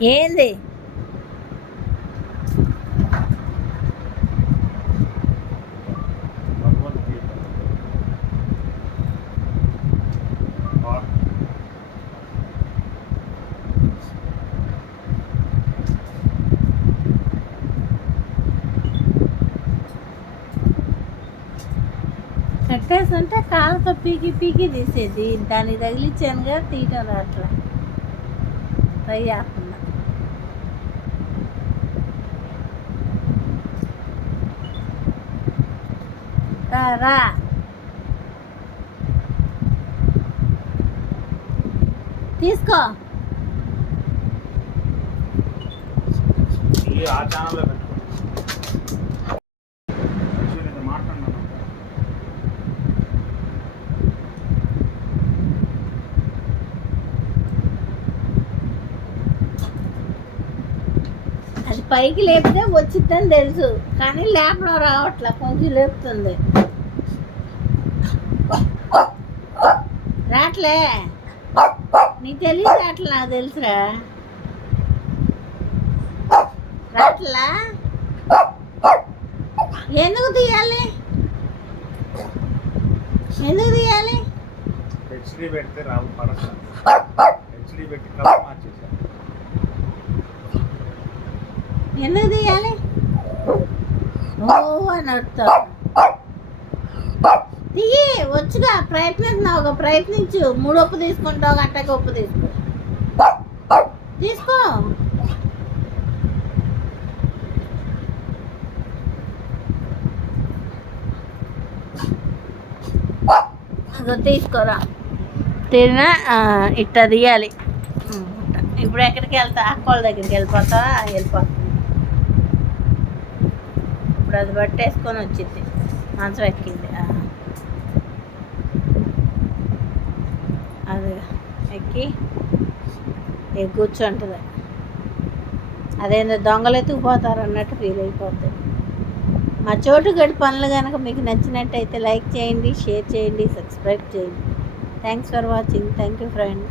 ఏంది కట్టేస్తుంటే కాళ్ళతో పీకి పీకి తీసేది దానికి తగిలిచ్చానుగా తీయటం రాట్లా ట్రై చేస్తున్నా. రా తీసుకో. అది పైకి లేపితే వచ్చిద్దని తెలుసు, కానీ లేపడం రావట్లే, కొంచెం లేపుతుంది. రాట్లే, నీకు తెలియదు రాట్లే, నాకు తెలుసురా. రాట్లా ఎందుకు తీయాలి, ఎందుకు తీయాలి? హెచ్డి పెడితే రావు పడతా, హెచ్డి పెట్టి కలర్ మార్చేసా. ఎందుకు తీయాలి? ఓ అని అడుగుతావు. తీయి, వచ్చుగా ప్రయత్నిస్తున్నావు, ఒక ప్రయత్నించు. 3 ఉప్పు తీసుకుంటావు, గంటకి ఉప్పు తీసుకో, తీసుకో. అదో తీసుకోరా, తిరిగినా ఇట్లా తీయాలి. ఇప్పుడు ఎక్కడికి వెళ్తా? అక్కోళ్ళ దగ్గరికి వెళ్ళిపోతా. ఇప్పుడు అది పట్టేసుకొని వచ్చింది, మంచం ఎక్కింది. అది ఎక్కి కూర్చుంటుంది. అదేందో దొంగలు ఎత్తుకుపోతారు అన్నట్టు ఫీల్ అయిపోతుంది. మా చోటు గడి పనులు కనుక మీకు నచ్చినట్టయితే లైక్ చేయండి, షేర్ చేయండి, సబ్స్క్రైబ్ చేయండి. Thanks for watching. Thank you friends.